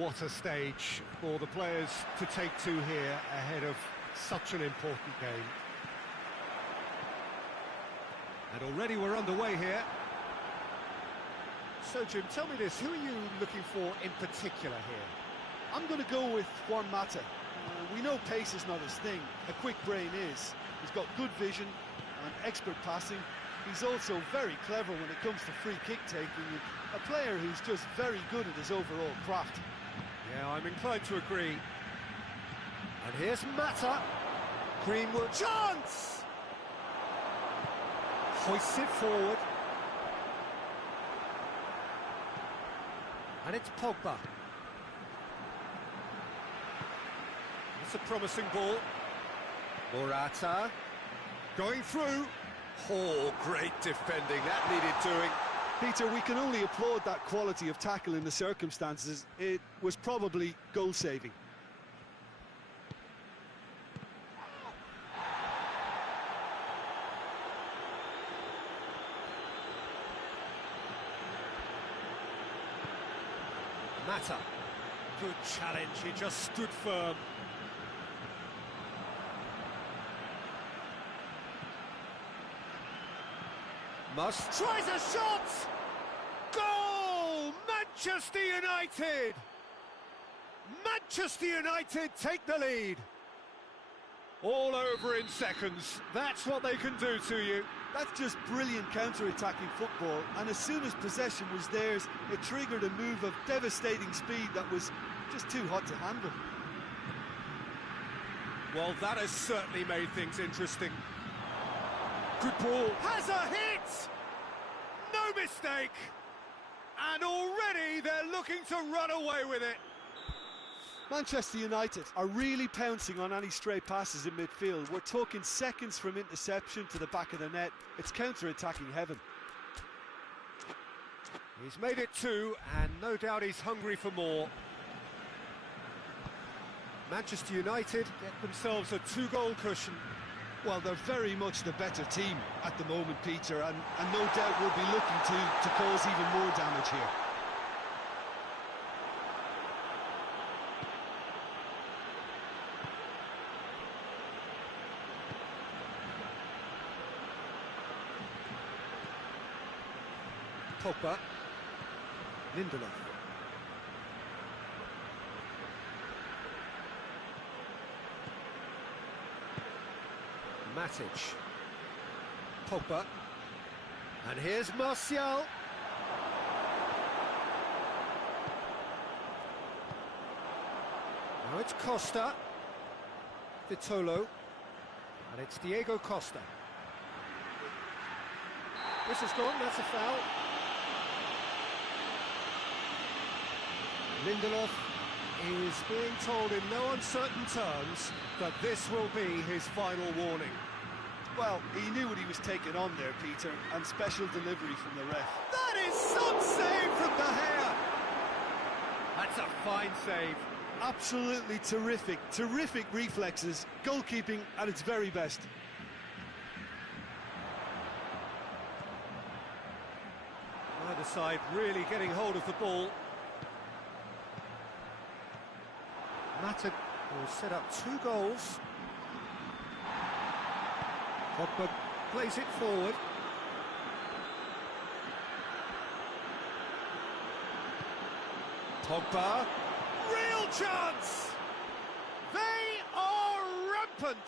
What a stage for the players to take to here ahead of such an important game. And already we're underway here. So, Jim, tell me this, who are you looking for in particular here? I'm going to go with Juan Mata. We know pace is not his thing, a quick brain is. He's got good vision and expert passing. He's also very clever when it comes to free kick taking, a player who's just very good at his overall craft. Yeah, I'm inclined to agree. And here's Mata. Greenwood. Chance! Hoists it forward. And it's Pogba. It's a promising ball. Morata. Going through. Oh, great defending. That needed doing. Peter, we can only applaud that quality of tackle in the circumstances. It was probably goal-saving. Mata. Good challenge, he just stood firm. Must tries a shot! Goal! Manchester United! Manchester United take the lead. All over in seconds. That's what they can do to you. That's just brilliant counter-attacking football, and as soon as possession was theirs, it triggered a move of devastating speed that was just too hot to handle. Well, that has certainly made things interesting. Good ball. Has a hit! No mistake! And already they're looking to run away with it. Manchester United are really pouncing on any stray passes in midfield. We're talking seconds from interception to the back of the net. It's counter-attacking heaven. He's made it 2, and no doubt he's hungry for more. Manchester United get themselves a 2-goal cushion. Well, they're very much the better team at the moment, Peter, and no doubt will be looking to cause even more damage here. Pogba. Lindelof. Matic. Pogba. And here's Martial. Now it's Costa. Vitolo. And it's Diego Costa. This has gone, that's a foul. Lindelof is being told in no uncertain terms that this will be his final warning. Well, he knew what he was taking on there, Peter, and special delivery from the ref. That is some save from De Gea! That's a fine save. Absolutely terrific, terrific reflexes, goalkeeping at its very best. Either side really getting hold of the ball. Mata will set up 2 goals. Pogba plays it forward. Pogba, real chance! They are rampant!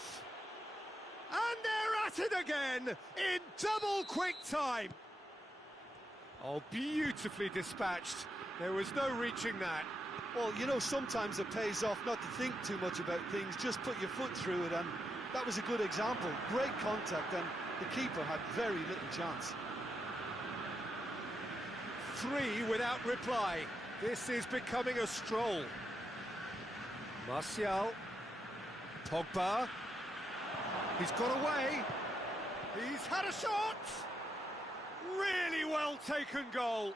And they're at it again in double quick time. Oh, beautifully dispatched. There was no reaching that. Well, you know, sometimes it pays off not to think too much about things, just put your foot through it, and that was a good example. Great contact, and the keeper had very little chance. 3 without reply. This is becoming a stroll. Martial. Pogba. He's got away. He's had a shot. Really well taken goal.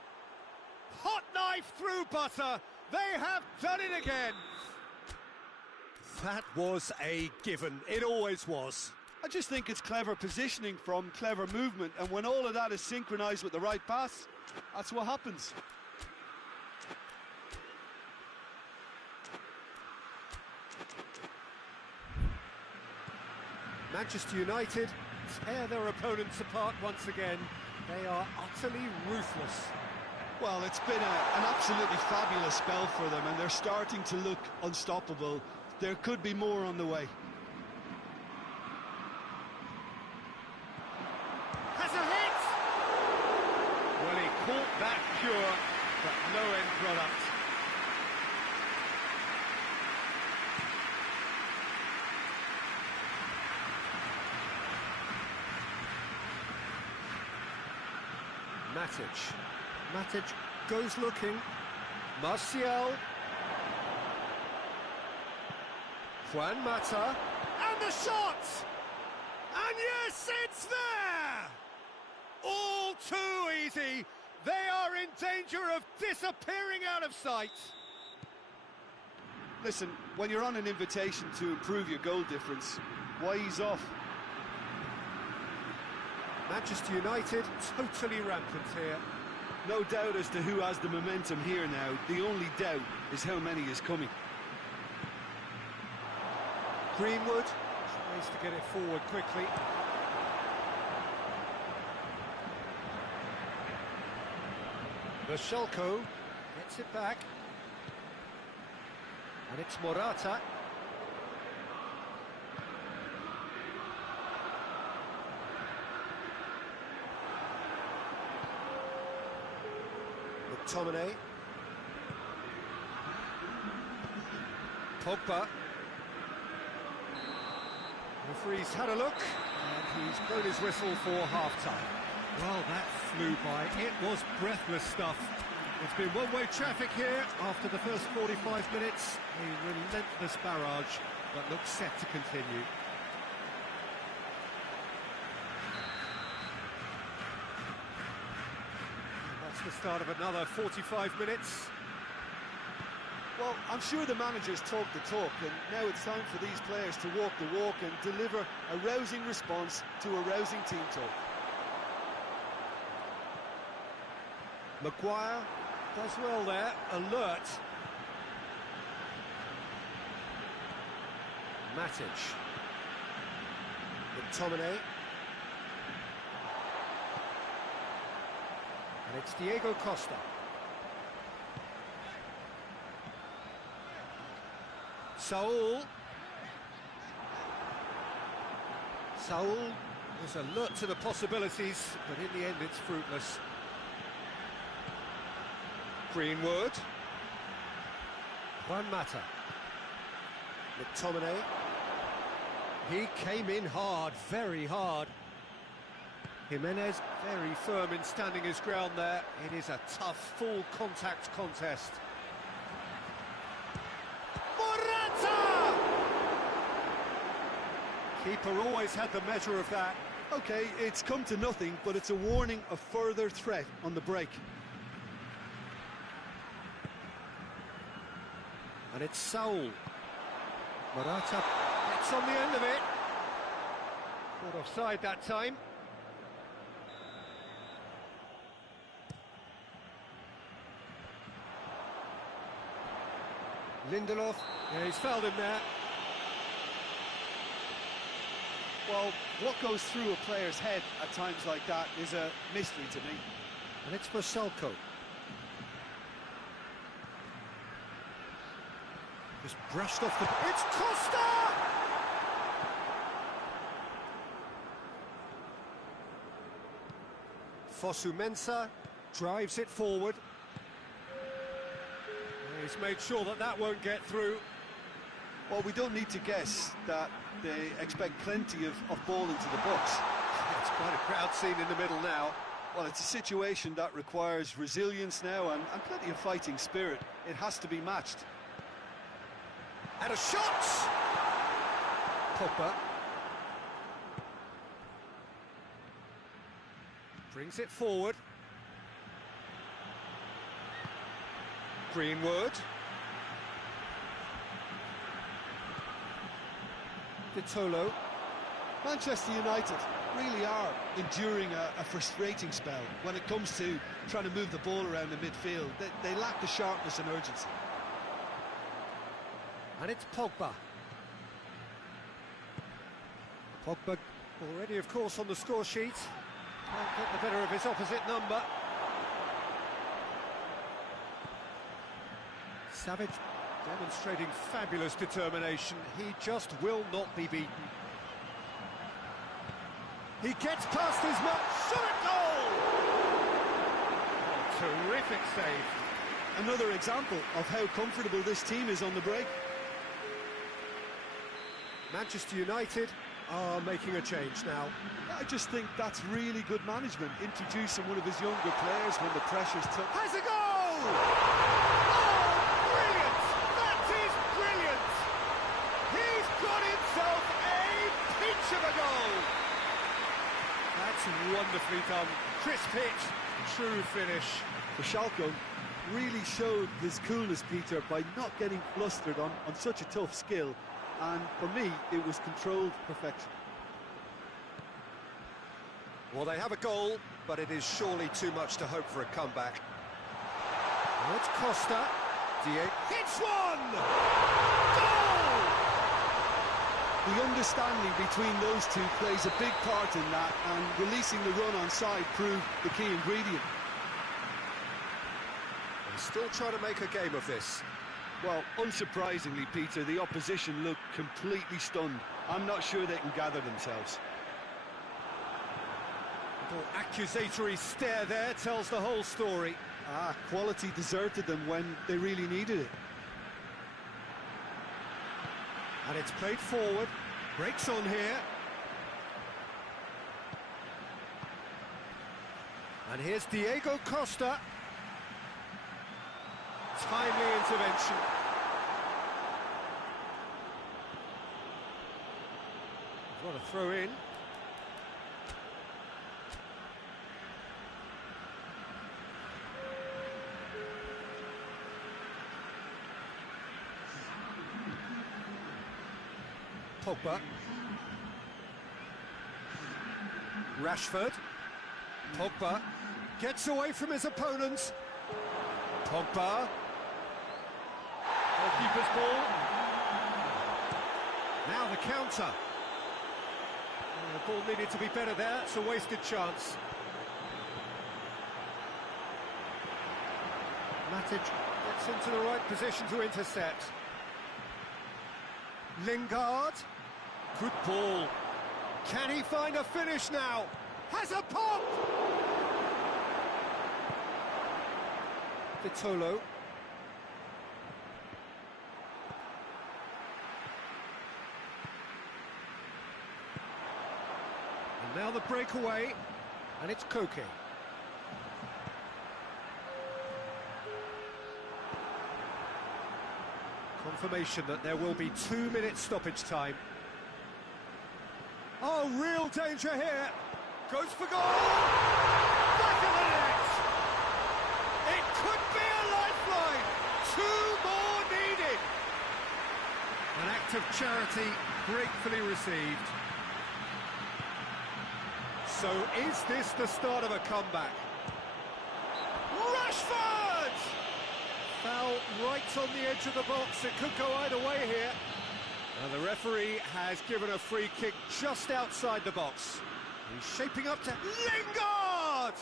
Hot knife through butter. They have done it again. That was a given. It always was. I just think it's clever positioning from clever movement, and when all of that is synchronised with the right pass, that's what happens. Manchester United tear their opponents apart once again. They are utterly ruthless. Well, it's been an absolutely fabulous spell for them, and they're starting to look unstoppable. There could be more on the way. Has a hit! Well, he caught that pure, but no end product. Matic goes looking. Martial. Juan Mata. And the shot! And yes, it's there! All too easy. They are in danger of disappearing out of sight. Listen, when you're on an invitation to improve your goal difference, why ease off? Manchester United totally rampant here. No doubt as to who has the momentum here now. The only doubt is how many is coming. Greenwood tries to get it forward quickly. Bushalko gets it back. And it's Morata. McTominay. Pogba. Referee's had a look, and he's blown his whistle for half-time. Well, that flew by. It was breathless stuff. It's been one-way traffic here after the first 45 minutes. A relentless barrage, but looks set to continue. That's the start of another 45 minutes. Well, I'm sure the managers talk the talk, and now it's time for these players to walk the walk and deliver a rousing response to a rousing team talk. Maguire does well there, alert. Matic. McTominay. And it's Diego Costa. Saul is alert to the possibilities, but in the end it's fruitless. Greenwood. Juan Mata. McTominay. He came in hard, very hard. Jimenez very firm in standing his ground there. It is a tough, full contact contest. Keeper always had the measure of that. Okay, it's come to nothing, but it's a warning of further threat on the break. And it's Saul. Morata gets on the end of it. Caught offside that time. Lindelof. Yeah, he's fouled him there. Well, what goes through a player's head at times like that is a mystery to me. And it's Bushalko. Just brushed off the... It's Costa! Fosu Mensah drives it forward. He's made sure that that won't get through. Well, we don't need to guess that they expect plenty of ball into the box. It's quite a crowd scene in the middle now. Well, it's a situation that requires resilience now and plenty of fighting spirit. It has to be matched. And a shot! Pogba. Brings it forward. Greenwood. Vitolo. Manchester United really are enduring a frustrating spell when it comes to trying to move the ball around the midfield. They lack the sharpness and urgency. And it's Pogba. Pogba already, of course, on the score sheet. Can't get the better of his opposite number. Savage demonstrating fabulous determination. He just will not be beaten. He gets past his mark. Shot at goal! Oh, terrific save. Another example of how comfortable this team is on the break. Manchester United are making a change now. I just think that's really good management, introducing one of his younger players when the pressure's tough. Has a goal! Oh, brilliant! That is brilliant! He's got himself a peach of a goal! That's wonderfully done. Crisp hit, true finish. For Schalke, really showed his coolness, Peter, by not getting flustered on such a tough skill. And for me, it was controlled perfection. Well, they have a goal, but it is surely too much to hope for a comeback. Now it's Costa. Diego hits one! Goal! The understanding between those two plays a big part in that, and releasing the run on side proved the key ingredient. They're still trying to make a game of this. Well, unsurprisingly, Peter, the opposition looked completely stunned. I'm not sure they can gather themselves. Little accusatory stare there tells the whole story. Quality deserted them when they really needed it. And it's played forward. Breaks on here. And here's Diego Costa. Timely intervention. What a throw in. Pogba. Rashford. Pogba gets away from his opponents. Pogba. Keeper's ball. Now the counter. The ball needed to be better there. It's a wasted chance. Matic gets into the right position to intercept. Lingard. Good ball. Can he find a finish now? Has a pop! Vitolo. And now the breakaway, and it's Koke. Confirmation that there will be 2 minutes stoppage time. Oh, real danger here. Goes for goal! Back of the net! It could be a lifeline! 2 more needed! An act of charity gratefully received. So is this the start of a comeback? Rashford! Foul right on the edge of the box. It could go either way here. And the referee has given a free kick just outside the box. He's shaping up to Lingard!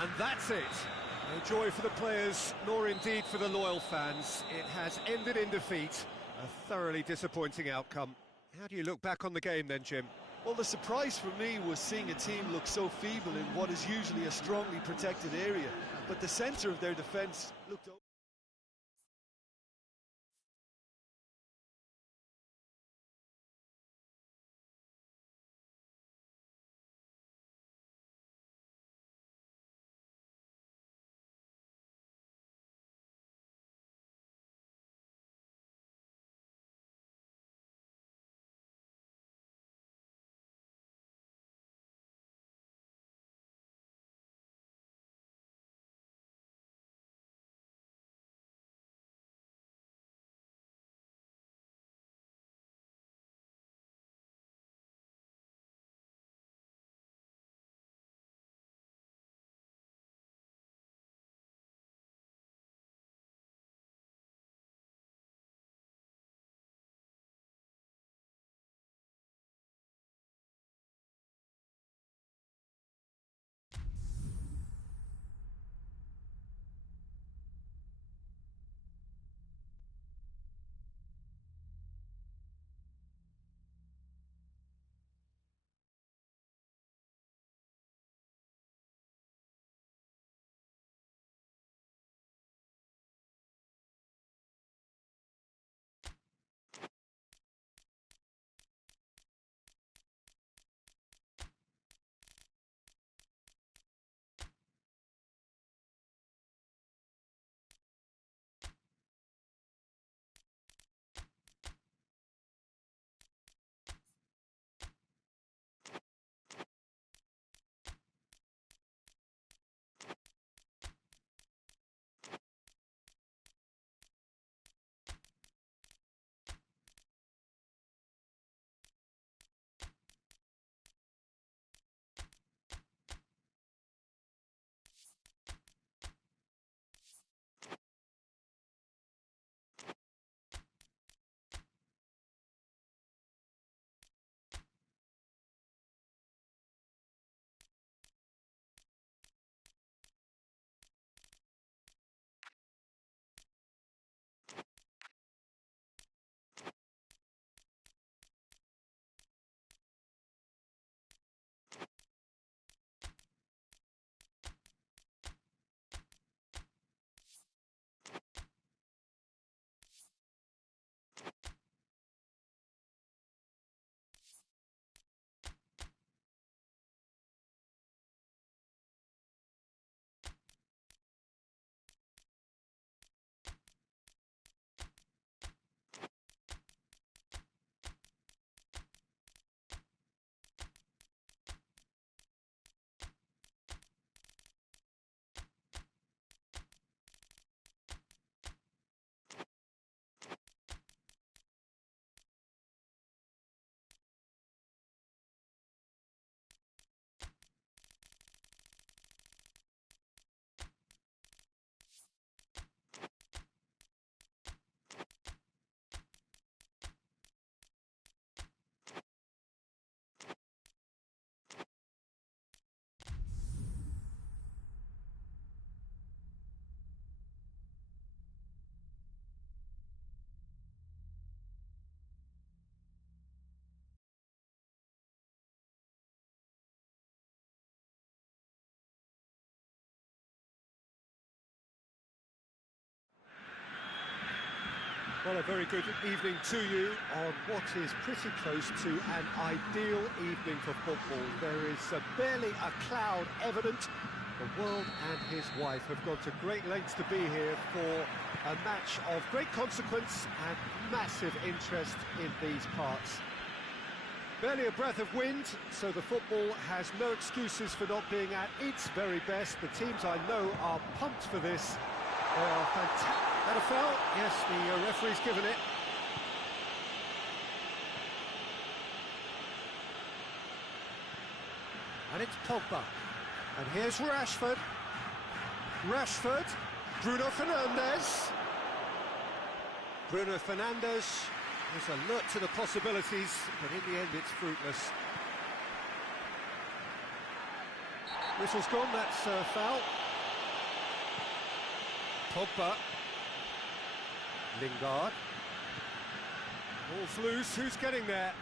And that's it. No joy for the players, nor indeed for the loyal fans. It has ended in defeat. A thoroughly disappointing outcome. How do you look back on the game then, Jim? Well, the surprise for me was seeing a team look so feeble in what is usually a strongly protected area. But the centre of their defence looked open. Well, a very good evening to you on what is pretty close to an ideal evening for football. There is barely a cloud evident. The world and his wife have gone to great lengths to be here for a match of great consequence and massive interest in these parts. Barely a breath of wind, so the football has no excuses for not being at its very best. The teams I know are pumped for this. They are fantastic. That a foul? Yes, the referee's given it. And it's Pogba. And here's Rashford. Rashford. Bruno Fernandes. Bruno Fernandes is alert to the possibilities, but in the end it's fruitless. Whistle's gone, that's a foul. Pogba. Lingard. Ball's loose, who's getting there?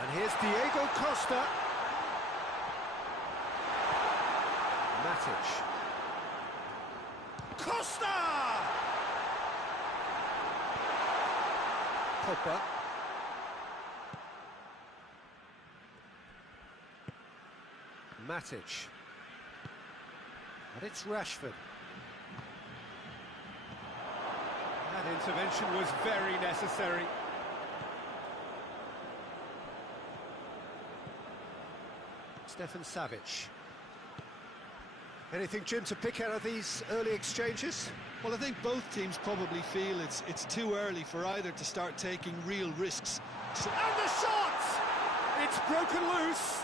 And here's Diego Costa. Matic. Costa! Pogba. Matic. And it's Rashford. That intervention was very necessary. Stefan Savic. Anything, Jim, to pick out of these early exchanges? Well, I think both teams probably feel it's too early for either to start taking real risks. And the shot! It's broken loose.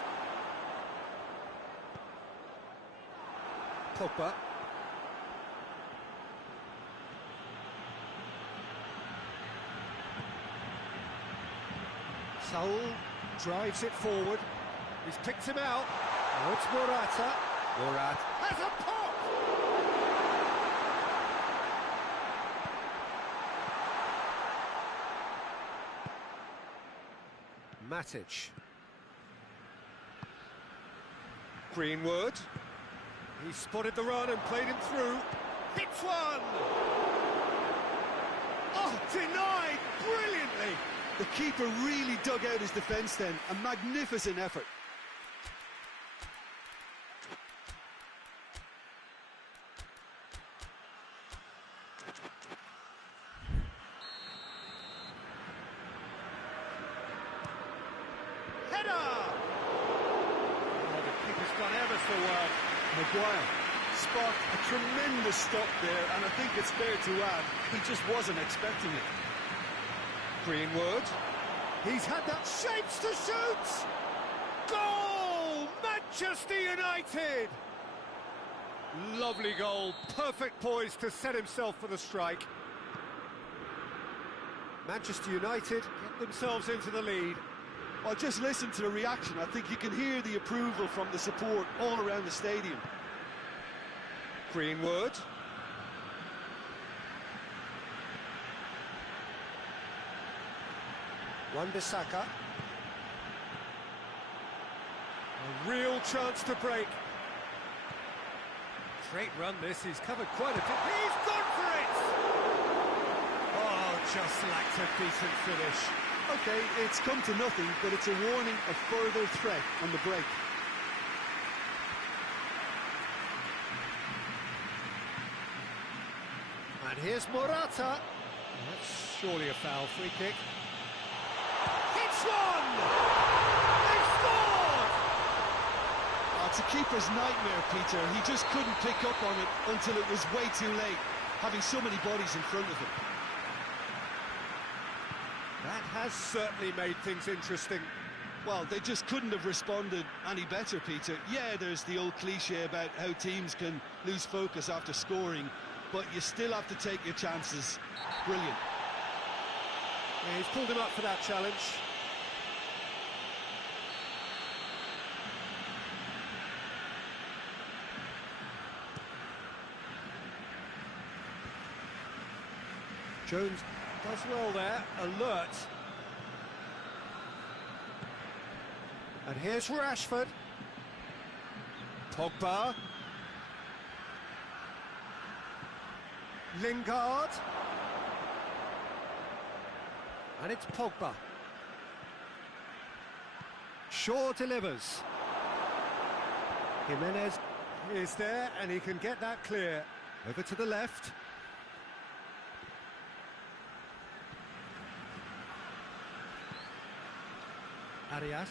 Pogba. Saul drives it forward. He's picked him out. Oh, it's Morata. Morata has a pop! Matic. Greenwood. He spotted the run and played him through. Hits one! Oh, denied brilliantly! The keeper really dug out his defence then. A magnificent effort. Header! Oh, the keeper's done ever so well. Maguire sparked a tremendous stop there, and I think it's fair to add, he just wasn't expecting it. Greenwood. He's had that shapes to shoot! Goal! Manchester United! Lovely goal, perfect poise to set himself for the strike. Manchester United get themselves into the lead. Well, just listen to the reaction. I think you can hear the approval from the support all around the stadium. Greenwood. Wan-Bissaka. A real chance to break. Great run this, he's covered quite a bit. He's gone for it! Oh, just lacked a decent finish. Okay, it's come to nothing, but it's a warning of further threat on the break. And here's Morata. That's surely a foul, free kick. Hits one! They've scored! Oh, it's a keeper's nightmare, Peter. He just couldn't pick up on it until it was way too late, having so many bodies in front of him. That has certainly made things interesting. Well, they just couldn't have responded any better, Peter. Yeah, there's the old cliche about how teams can lose focus after scoring, but you still have to take your chances. Brilliant. Yeah, he's pulled him up for that challenge. Jones does well there, alert. And here's Rashford. Pogba. Lingard. And it's Pogba. Shaw delivers. Jimenez is there and he can get that clear. Over to the left. Arias.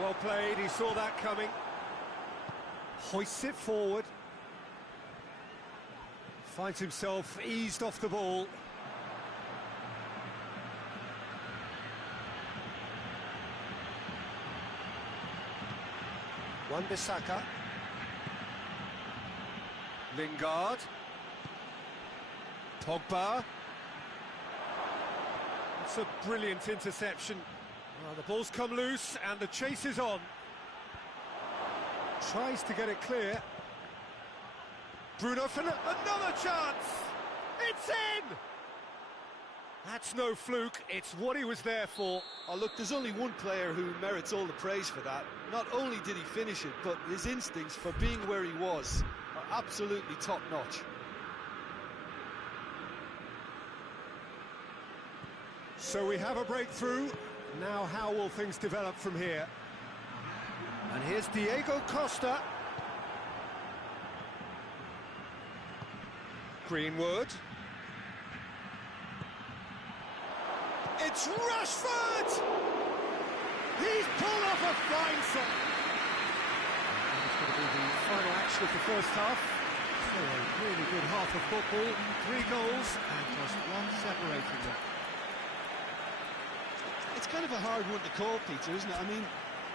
Well played, he saw that coming. Hoists it forward. Finds himself eased off the ball. Wan-Bissaka. Lingard. Pogba. It's a brilliant interception. Well, the ball's come loose and the chase is on. Tries to get it clear. Bruno Fernandes, another chance! It's in! That's no fluke, it's what he was there for. Oh look, there's only one player who merits all the praise for that. Not only did he finish it, but his instincts for being where he was are absolutely top-notch. So we have a breakthrough. Now how will things develop from here? And here's Diego Costa. Greenwood. It's Rashford! He's pulled off a fine set. It's going to be the final action of the first half. So a really good half of football. 3 goals and just one separating them. It's kind of a hard one to call, Peter, isn't it? I mean,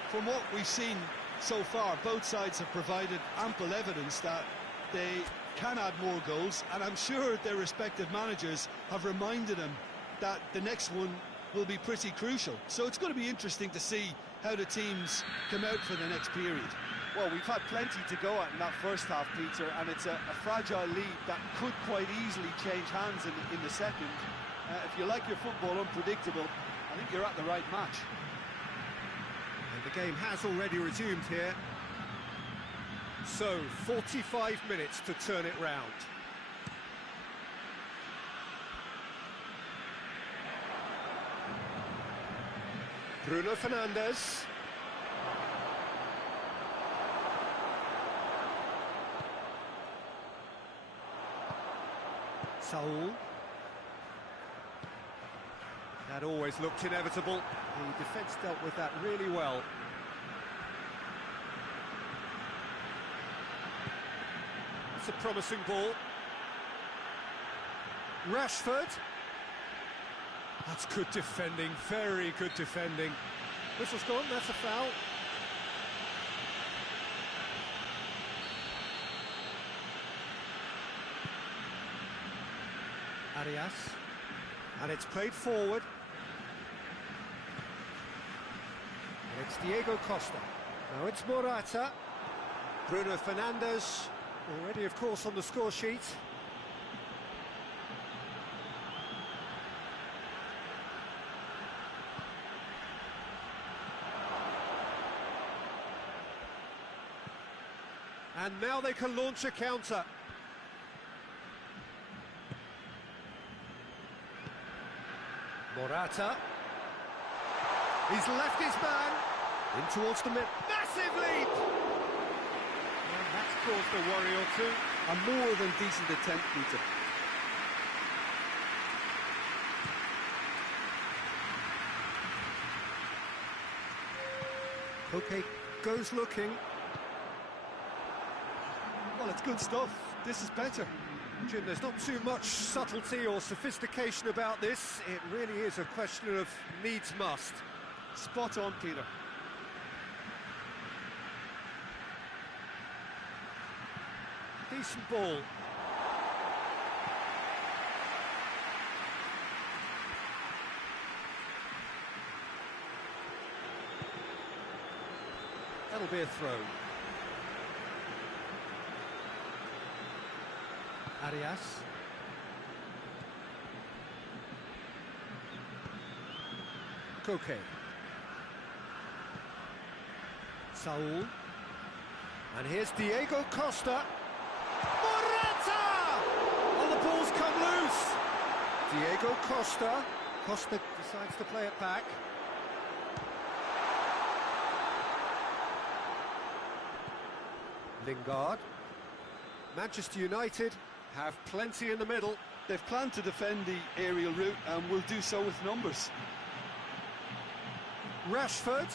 from what we've seen so far, both sides have provided ample evidence that they can add more goals, and I'm sure their respective managers have reminded them that the next one will be pretty crucial. So it's going to be interesting to see how the teams come out for the next period. Well, we've had plenty to go at in that first half, Peter, and it's a fragile lead that could quite easily change hands in the second. If you like your football unpredictable, I think you're at the right match. And the game has already resumed here. So, 45 minutes to turn it round. Bruno Fernandes. Saul. That always looked inevitable. The defence dealt with that really well. It's a promising ball. Rashford. That's good defending, very good defending. Whistle's gone, that's a foul. Arias. And it's played forward. And it's Diego Costa. Now it's Morata. Bruno Fernandes, already of course on the score sheet. And now they can launch a counter. Morata. He's left his man. In towards the mid. Massive leap! And that's caused a worry or two. A more than decent attempt, Peter. Okay, goes looking. Well, it's good stuff. This is better. Jim, there's not too much subtlety or sophistication about this. It really is a question of needs must. Spot on, Peter. Decent ball. That'll be a throw. Arias. Koke. Saul. And here's Diego Costa. Morata! Oh, the ball's come loose. Diego Costa. Costa decides to play it back. Lingard. Manchester United have plenty in the middle. They've planned to defend the aerial route and will do so with numbers. Rashford.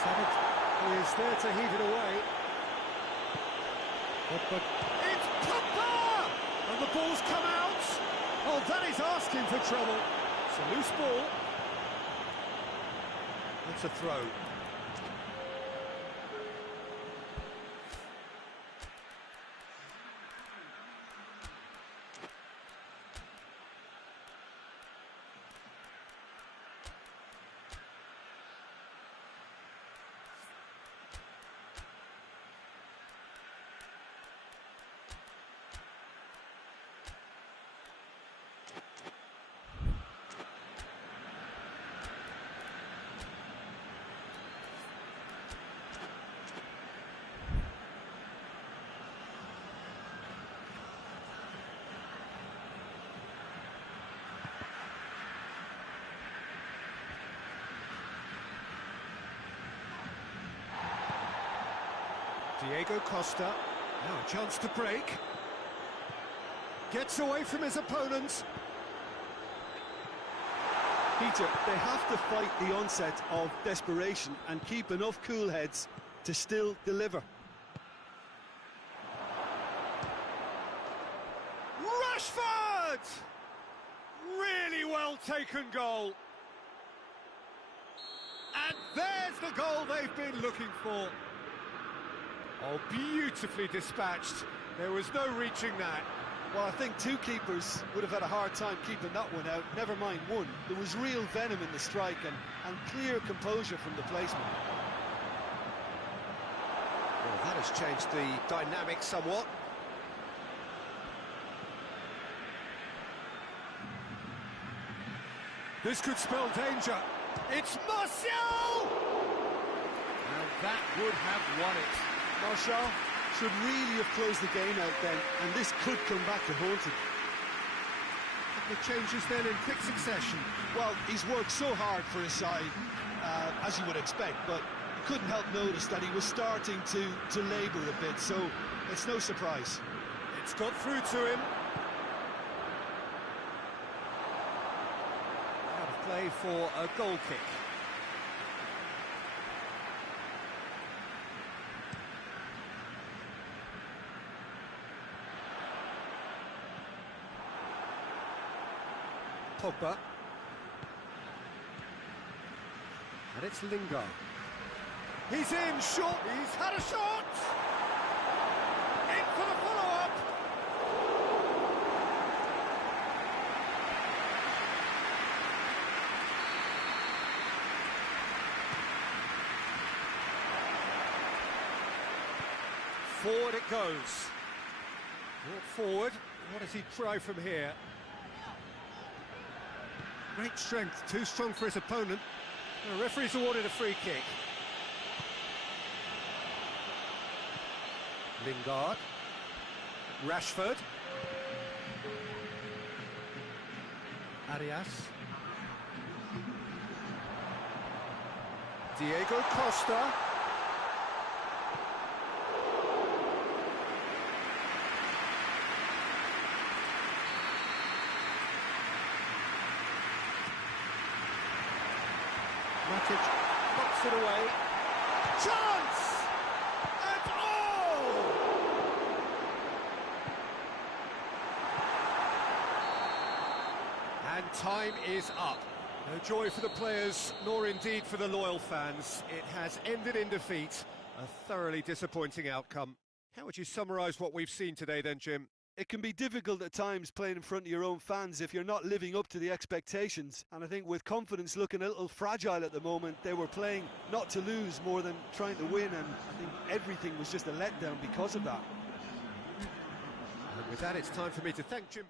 Savic is there to heave it away. But it's Pogba! And the ball's come out! Oh, that is asking for trouble. It's a loose ball. It's a throw. Diego Costa, now a chance to break. Gets away from his opponents. Peter, they have to fight the onset of desperation and keep enough cool heads to still deliver. Rashford! Really well taken goal. And there's the goal they've been looking for. Oh, beautifully dispatched. There was no reaching that. Well, I think two keepers would have had a hard time keeping that one out, never mind one. There was real venom in the strike and clear composure from the placement. Well, that has changed the dynamic somewhat. This could spell danger. It's Martial! And that would have won it. Martial should really have closed the game out then, and this could come back to haunt him. The changes then in quick succession. Well, he's worked so hard for his side, as you would expect, but you couldn't help notice that he was starting to labour a bit, so it's no surprise. It's got through to him. Out of play for a goal kick. Pogba. And it's Lingard. He's in, shot, he's had a shot! In for the follow-up! Forward it goes. Brought forward, what does he try from here? Great strength, too strong for his opponent. The referee's awarded a free kick. Lingard. Rashford. Arias. Diego Costa. Matic knocks it away. Chance! And oh! And time is up. No joy for the players, nor indeed for the loyal fans. It has ended in defeat. A thoroughly disappointing outcome. How would you summarise what we've seen today then, Jim? It can be difficult at times playing in front of your own fans if you're not living up to the expectations. And I think with confidence looking a little fragile at the moment, they were playing not to lose more than trying to win, and I think everything was just a letdown because of that. And with that, it's time for me to thank Jim.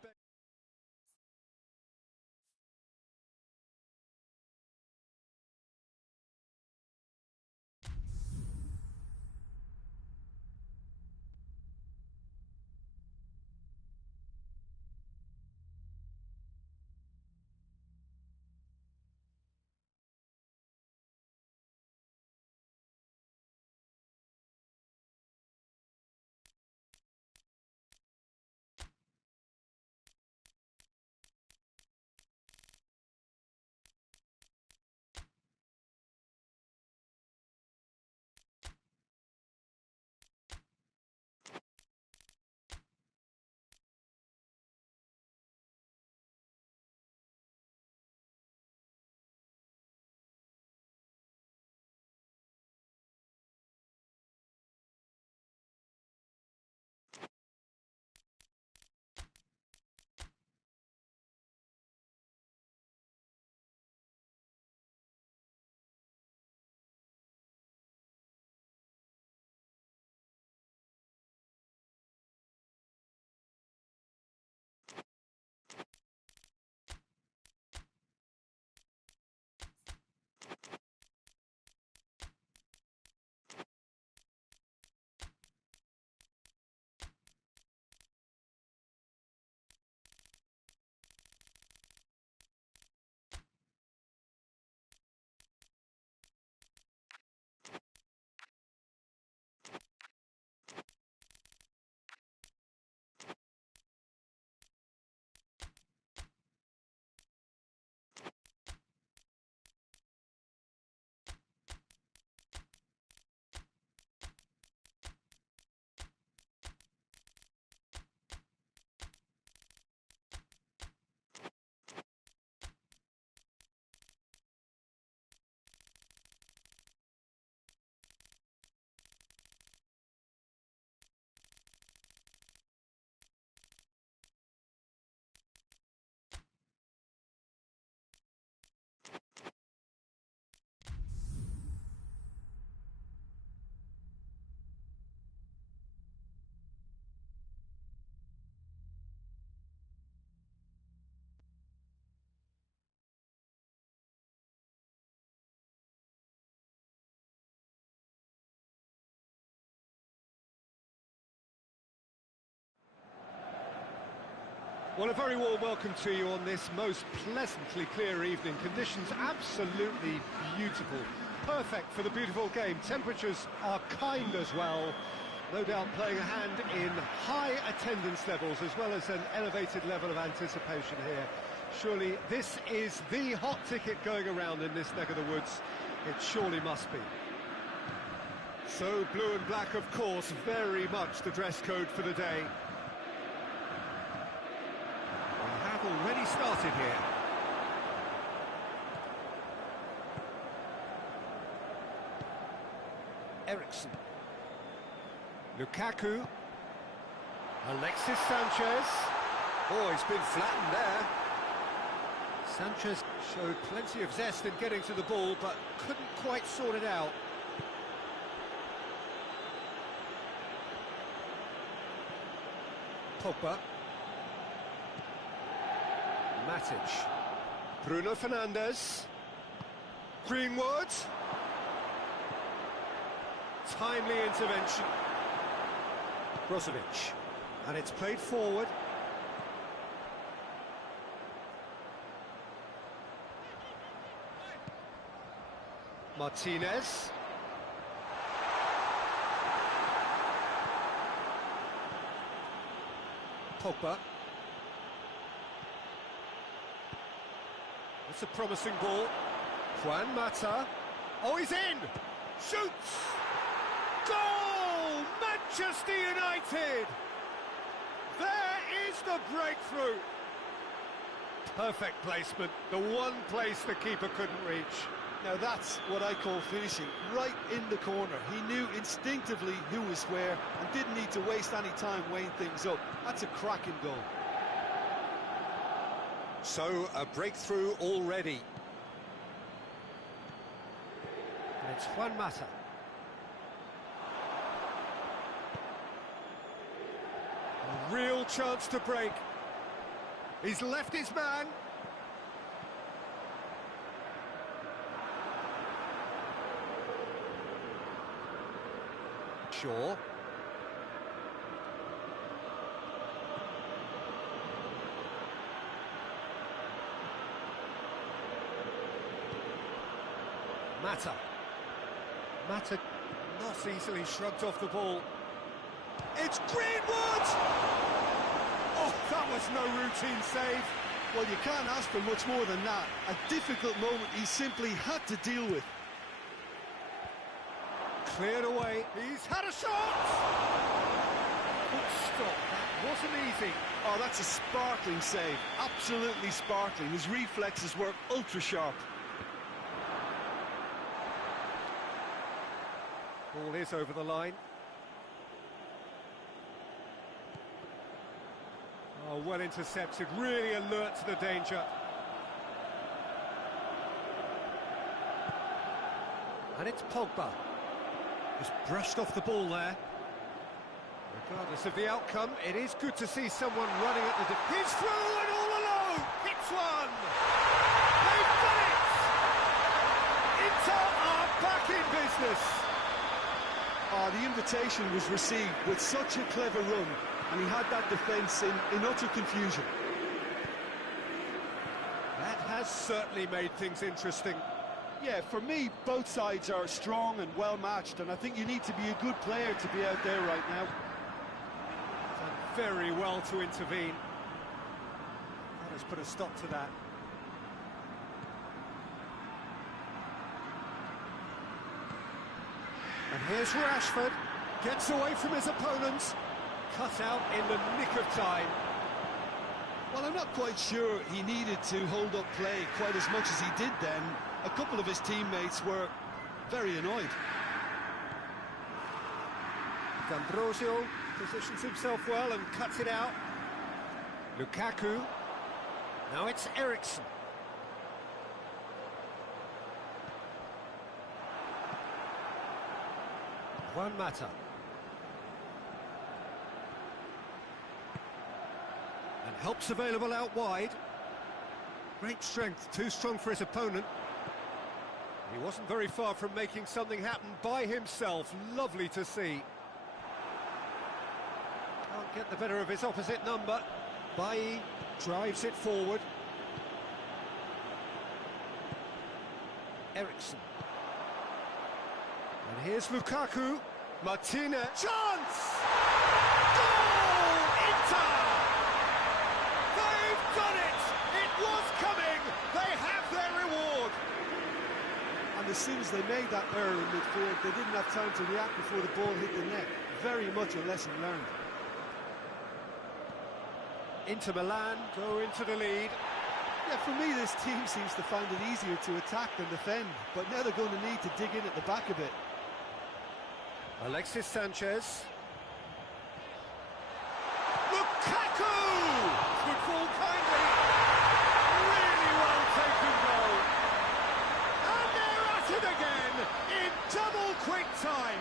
Well, a very warm welcome to you on this most pleasantly clear evening. Conditions absolutely beautiful. Perfect for the beautiful game. Temperatures are kind as well. No doubt playing a hand in high attendance levels as well as an elevated level of anticipation here. Surely this is the hot ticket going around in this neck of the woods. It surely must be. So blue and black, of course, very much the dress code for the day. Already started here. Ericsson. Lukaku. Alexis Sanchez. Oh, he's been flattened there. Sanchez showed plenty of zest in getting to the ball, but couldn't quite sort it out. Pogba. Matic. Bruno Fernandes. Greenwood. Timely intervention. Brozovic. And it's played forward. Martinez. Pogba. It's a promising ball. Juan Mata. Oh, he's in! Shoots! Goal! Manchester United! There is the breakthrough. Perfect placement. The one place the keeper couldn't reach. Now that's what I call finishing, right in the corner. He knew instinctively who was where and didn't need to waste any time weighing things up. That's a cracking goal. So, a breakthrough already. And it's Juan Mata. A real chance to break. He's left his man. Shaw. Mata. Mata not easily shrugged off the ball. It's Greenwood! Oh, that was no routine save. Well, you can't ask for much more than that. A difficult moment he simply had to deal with. Cleared away. He's had a shot! Good stop. That wasn't easy. Oh, that's a sparkling save. Absolutely sparkling. His reflexes were ultra sharp. Ball is over the line. Oh, well intercepted, really alert to the danger. And it's Pogba. Just brushed off the ball there. Regardless of the outcome, it is good to see someone running at the... He's through and all alone! Hits one! They've done it! Inter are back in business! Oh, the invitation was received with such a clever run, and he had that defence in utter confusion. That has certainly made things interesting. Yeah, for me, both sides are strong and well-matched, and I think you need to be a good player to be out there right now. Done very well to intervene. That has put a stop to that. And here's Rashford, gets away from his opponents, cut out in the nick of time. Well, I'm not quite sure he needed to hold up play quite as much as he did then. A couple of his teammates were very annoyed. D'Ambrosio positions himself well and cuts it out. Lukaku. Now it's Eriksen. Juan Mata. And help's available out wide. Great strength, too strong for his opponent. He wasn't very far from making something happen by himself. Lovely to see. Can't get the better of his opposite number. Bailly drives it forward. Eriksen. And here's Lukaku. Martinez. Chance! Goal! Inter! They've done it! It was coming! They have their reward! And as soon as they made that error in midfield, they didn't have time to react before the ball hit the net. Very much a lesson learned. Inter Milan go into the lead. Yeah, for me, this team seems to find it easier to attack than defend, but now they're going to need to dig in at the back a bit. Alexis Sanchez. Lukaku! Good ball kindly. Really well taken goal. And they're at it again in double quick time.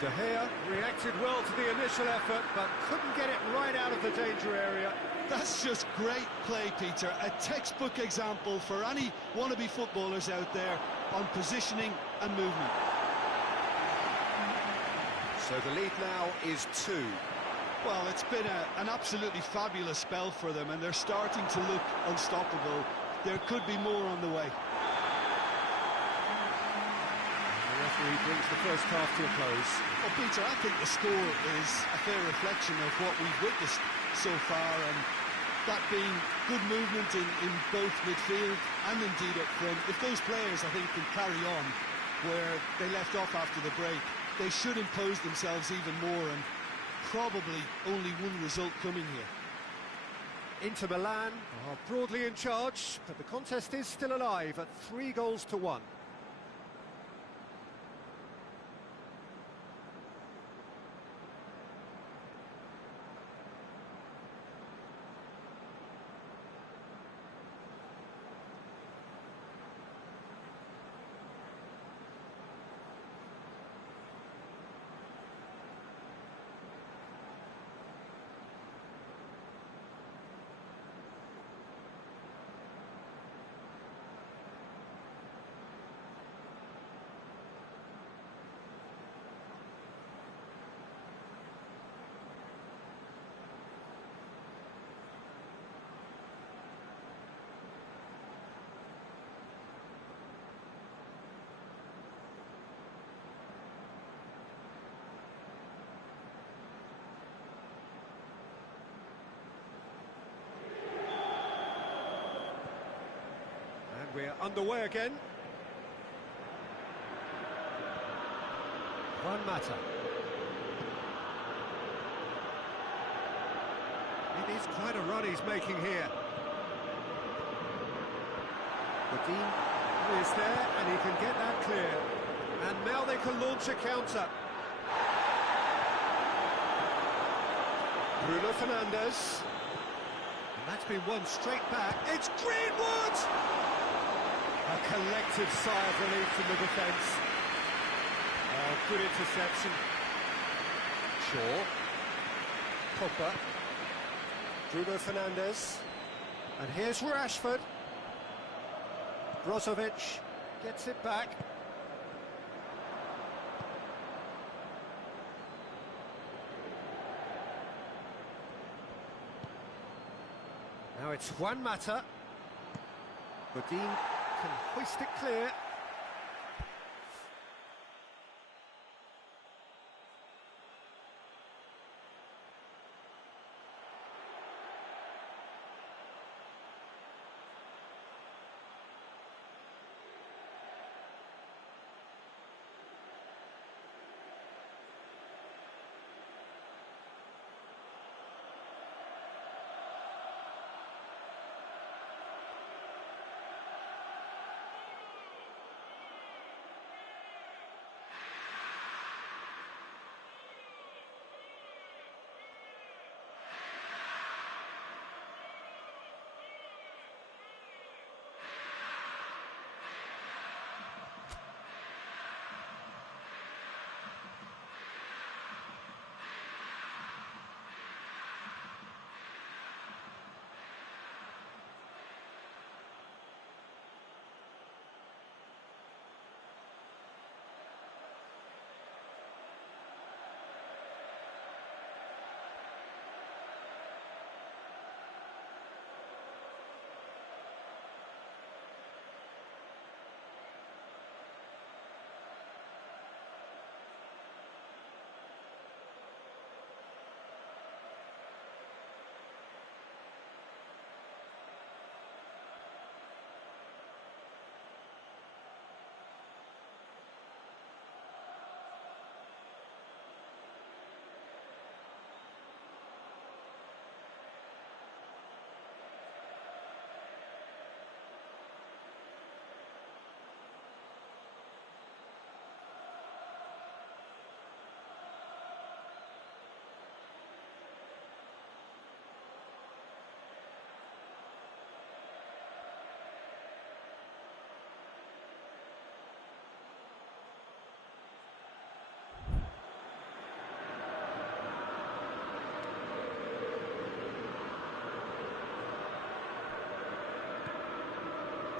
De Gea reacted well to the initial effort, but couldn't get it right out of the danger area. That's just great play, Peter. A textbook example for any wannabe footballers out there on positioning and movement. So the lead now is 2. Well, it's been an absolutely fabulous spell for them, and they're starting to look unstoppable. There could be more on the way. The referee brings the first half to a close. Well, Peter, I think the score is a fair reflection of what we've witnessed so far, and that being good movement in both midfield and indeed up front. If those players, I think, can carry on where they left off after the break, they should impose themselves even more, and probably only one result coming here. Inter Milan are broadly in charge, but the contest is still alive at 3-1. We're underway again. Juan Mata. It is quite a run he's making here. Godin is there, and he can get that clear. And now they can launch a counter. Bruno Fernandes. And that's been won straight back. It's Greenwood! A collective sigh of relief from the defence. Oh, good interception. Shaw. Pogba. Bruno Fernandes. And here's Rashford. Brozovic gets it back. Now it's Juan Mata. Godin can hoist it clear.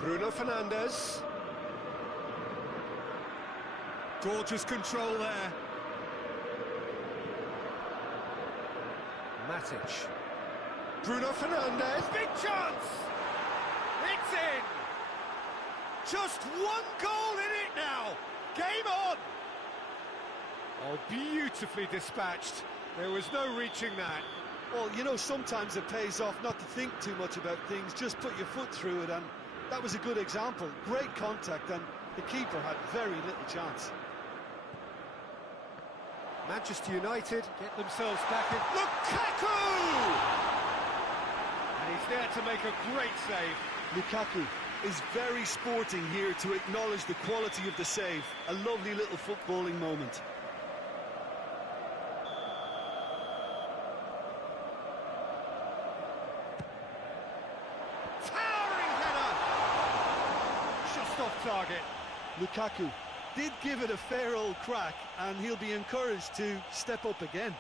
Bruno Fernandes. Gorgeous control there. Matic. Bruno Fernandes. Big chance! It's in! Just one goal in it now. Game on! Oh, beautifully dispatched. There was no reaching that. Well, you know, sometimes it pays off not to think too much about things, just put your foot through it, and that was a good example. Great contact, and the keeper had very little chance. Manchester United get themselves back in. Lukaku! And he's there to make a great save. Lukaku is very sporting here to acknowledge the quality of the save. A lovely little footballing moment. Towering header! Just off target. Lukaku did give it a fair old crack, and he'll be encouraged to step up again.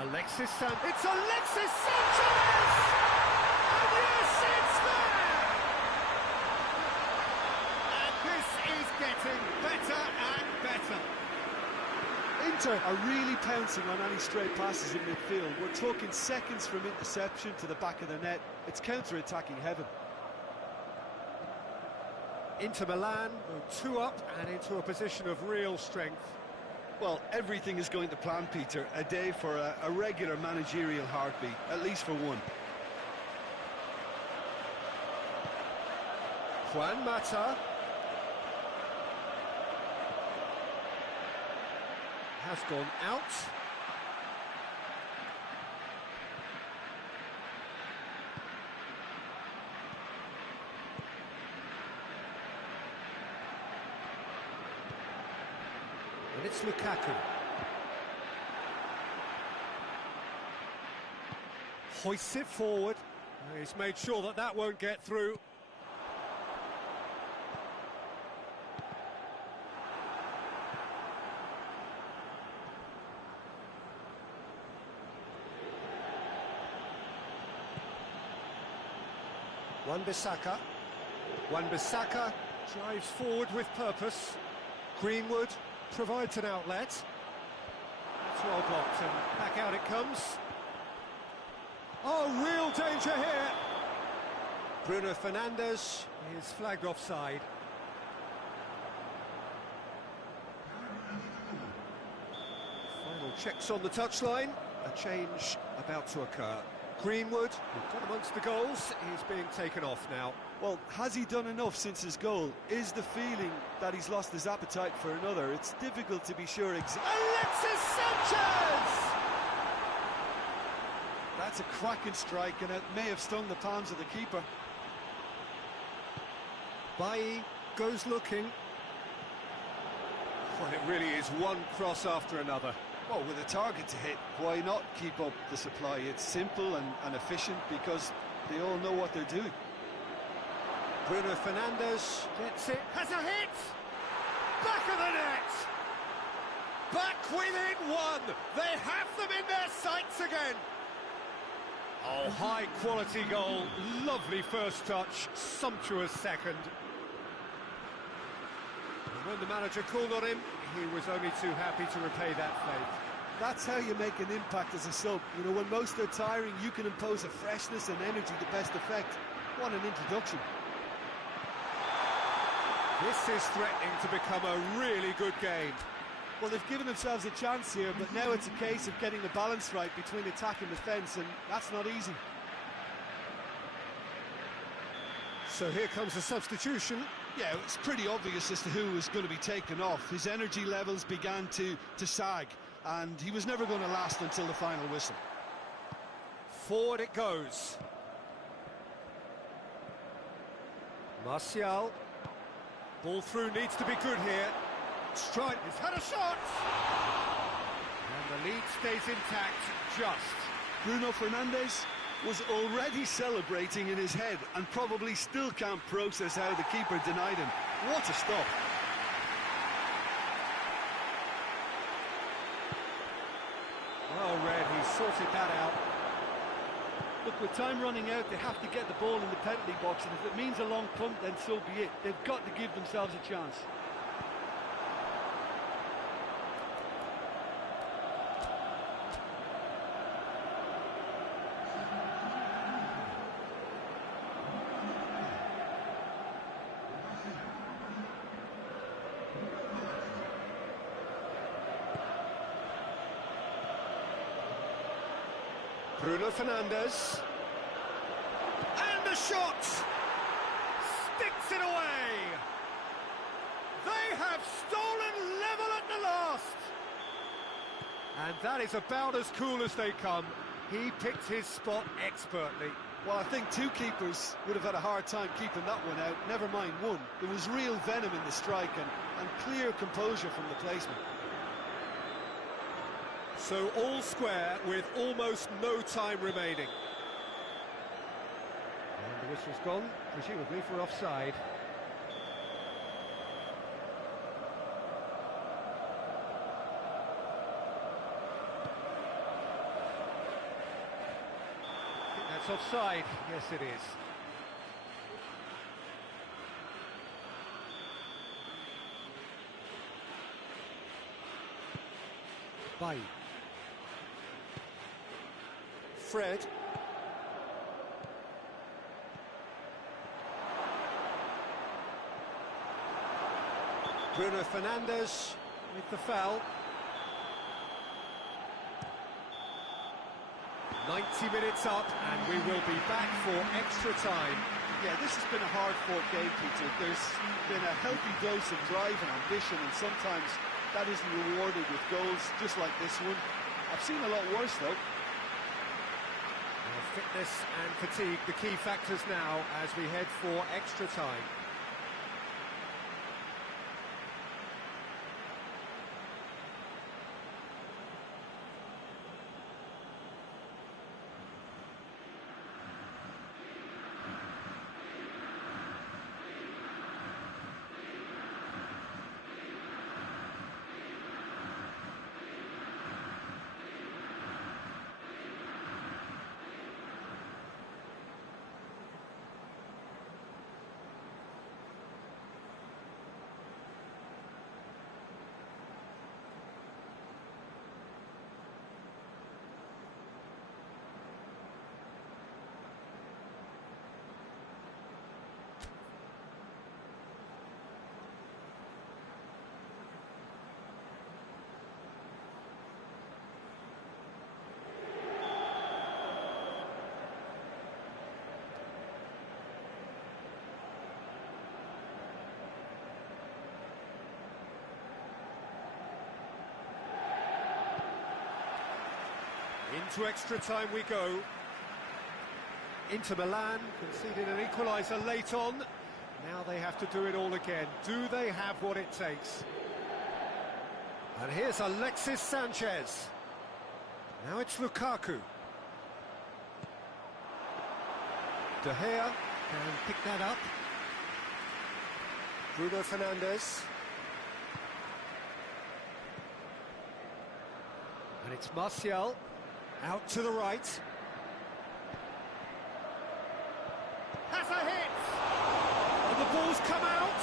Alexis Sanchez. It's Alexis Sanchez! And yes, it's there! And this is getting better and better. Inter are really pouncing on any stray passes in midfield. We're talking seconds from interception to the back of the net. It's counter-attacking heaven. Inter Milan go 2 up and into a position of real strength. Well, everything is going to plan, Peter. A day for a regular managerial heartbeat, at least for one. Juan Mata has gone out. And it's Lukaku. Hoists it forward. He's made sure that that won't get through. Wan-Bissaka. Wan-Bissaka drives forward with purpose. Greenwood provides an outlet. It's well blocked and back out it comes. Oh, real danger here. Bruno Fernandes is flagged offside. Final checks on the touchline. A change about to occur. Greenwood, who got amongst the goals, is being taken off now. Well, has he done enough since his goal? Is the feeling that he's lost his appetite for another? It's difficult to be sure Alexis Sanchez! That's a cracking strike, and it may have stung the palms of the keeper. Bailly goes looking. Well, it really is one cross after another. Well, with a target to hit, why not keep up the supply? It's simple and efficient because they all know what they're doing. Bruno Fernandes gets it, has a hit! Back of the net! Back within one! They have them in their sights again! Oh, high-quality goal, lovely first touch, sumptuous second. And when the manager called on him, he was only too happy to repay that favour. That's how you make an impact as a sub. You know, when most are tiring, you can impose a freshness and energy to best effect. What an introduction. This is threatening to become a really good game. Well, they've given themselves a chance here, but now it's a case of getting the balance right between attack and defence, and that's not easy. So here comes a substitution. Yeah, it's pretty obvious as to who was going to be taken off. His energy levels began to sag, and he was never going to last until the final whistle. Forward it goes. Martial. Ball through needs to be good here. Strike, he's had a shot! And the lead stays intact, just. Bruno Fernandes was already celebrating in his head and probably still can't process how the keeper denied him. What a stop. Well read, he sorted that out. Look, with time running out, they have to get the ball in the penalty box, and if it means a long punt, then so be it. They've got to give themselves a chance. Bruno Fernandes. And the shot! Sticks it away! They have stolen level And that is about as cool as they come. He picked his spot expertly. Well, I think two keepers would have had a hard time keeping that one out, never mind one. There was real venom in the strike and clear composure from the placement. So all square with almost no time remaining. And the whistle's gone, presumably for offside. That's offside. Yes, it is. Bay. Fred. Bruno Fernandes with the foul. 90 minutes up, and we will be back for extra time. Yeah, this has been a hard-fought game, Peter. There's been a healthy dose of drive and ambition, and sometimes that isn't rewarded with goals, just like this one. I've seen a lot worse, though. Well, fitness and fatigue, the key factors now as we head for extra time. Into extra time we go. Inter Milan conceding an equaliser late on. Now they have to do it all again. Do they have what it takes? And here's Alexis Sanchez. Now it's Lukaku. De Gea can pick that up. Bruno Fernandes. And it's Martial. Out to the right. Has a hit! And the ball's come out!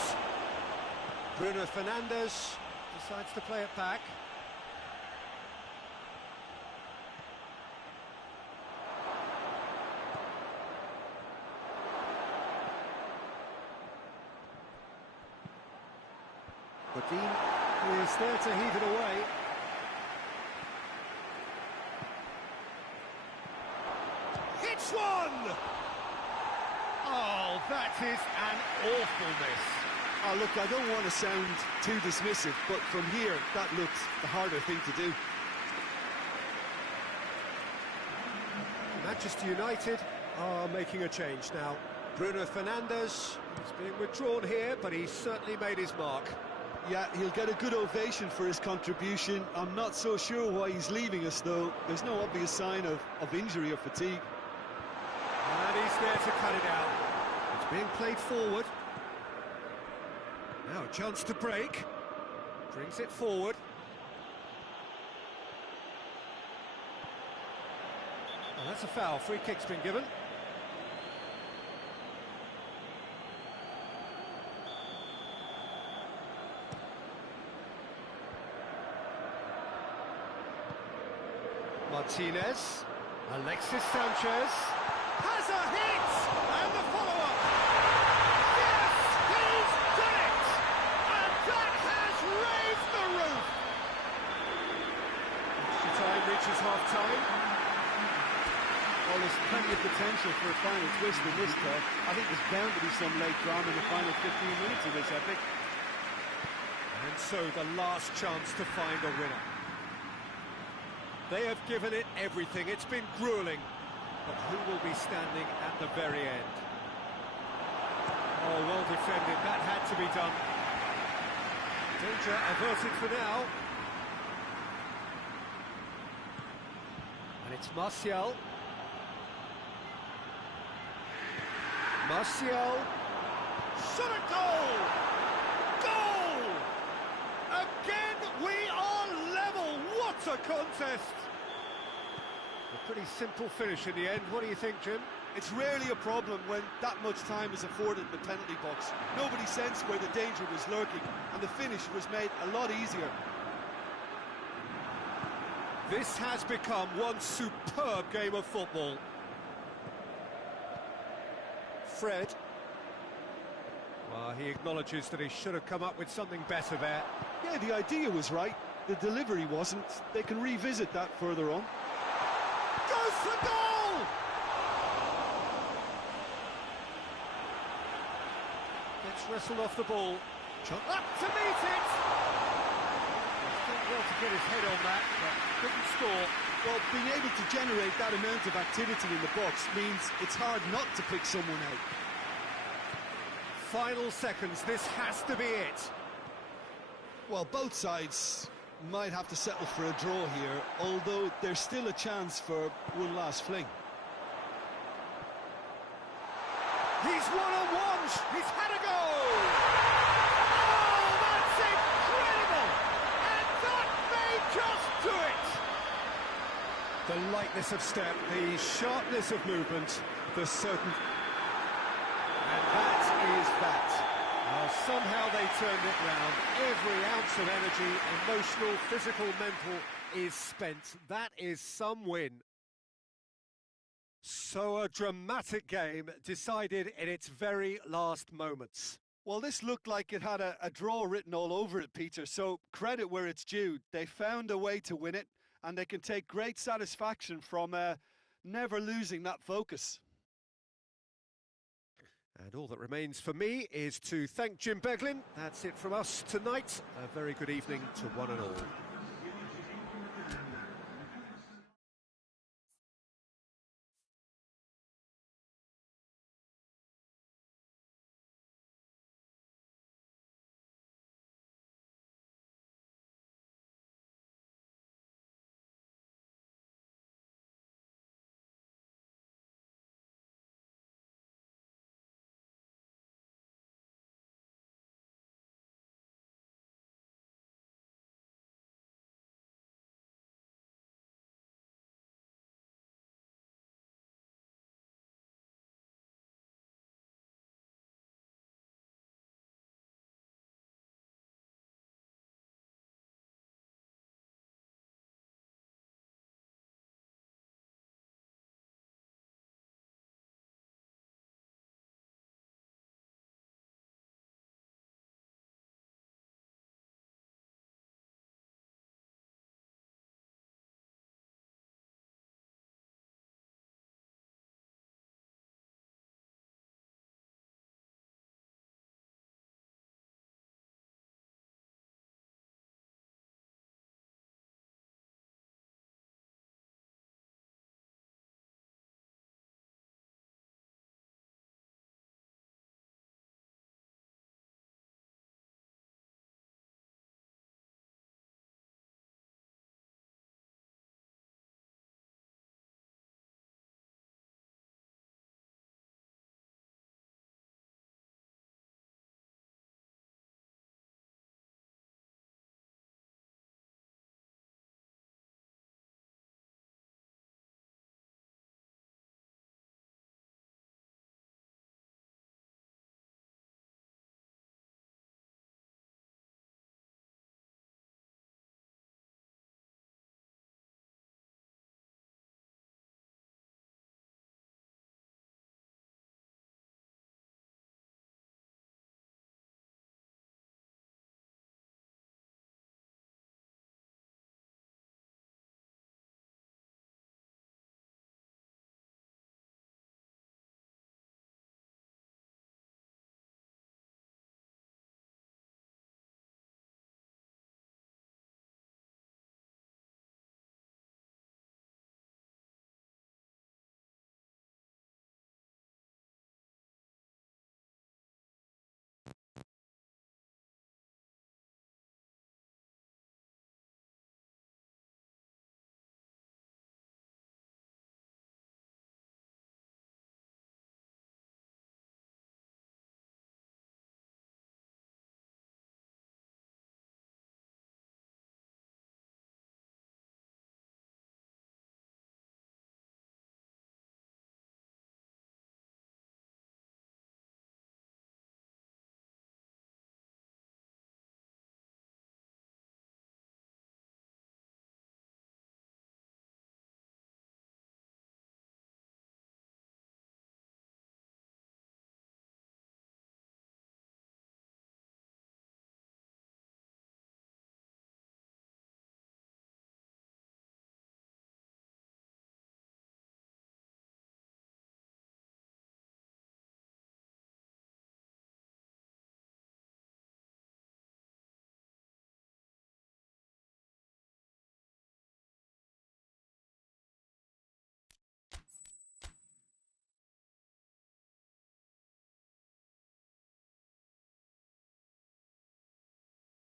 Bruno Fernandes decides to play it back. Godin is there to heave it away. Hits one! Oh, that is an awful miss. Oh, look, I don't want to sound too dismissive, but from here, that looks the harder thing to do. Manchester United are making a change now. Bruno Fernandes is being withdrawn here, but he's certainly made his mark. Yeah, he'll get a good ovation for his contribution. I'm not so sure why he's leaving us, though. There's no obvious sign of injury or fatigue. And he's there to cut it out. It's being played forward. Now a chance to break. Brings it forward. Well, that's a foul. Free kick's been given. Martinez. Alexis Sanchez. Has a hit! And the follow-up! Yes! He's done it! And that has raised the roof! Extra time reaches half-time. Well, there's plenty of potential for a final twist in this cup. I think there's bound to be some late drama in the final 15 minutes of this epic. And so the last chance to find a winner. They have given it everything. It's been gruelling. But who will be standing at the very end? Oh, well defended. That had to be done. Danger averted for now. And it's Martial. Martial. Shot a goal! Goal! Again, we are level. What a contest! A pretty simple finish in the end. What do you think, Jim? It's rarely a problem when that much time is afforded in the penalty box. Nobody sensed where the danger was lurking, and the finish was made a lot easier. This has become one superb game of football. Fred. Well, he acknowledges that he should have come up with something better there. Yeah, the idea was right. The delivery wasn't. They can revisit that further on. Goes for goal! Gets wrestled off the ball. Up to meet it! He's done well to get his head on that, but couldn't score. Well, being able to generate that amount of activity in the box means it's hard not to pick someone out. Final seconds, this has to be it. Well, both sides might have to settle for a draw here, although there's still a chance for one last fling. He's one-on-one! He's had a go! Oh, that's incredible! And that may just do it! The lightness of step, the sharpness of movement, the certain... And that is that. Somehow they turned it round. Every ounce of energy, emotional, physical, mental, is spent. That is some win. So a dramatic game decided in its very last moments. Well, this looked like it had a draw written all over it, Peter, so credit where it's due. They found a way to win it, and they can take great satisfaction from never losing that focus. And all that remains for me is to thank Jim Beglin. That's it from us tonight. A very good evening to one and all.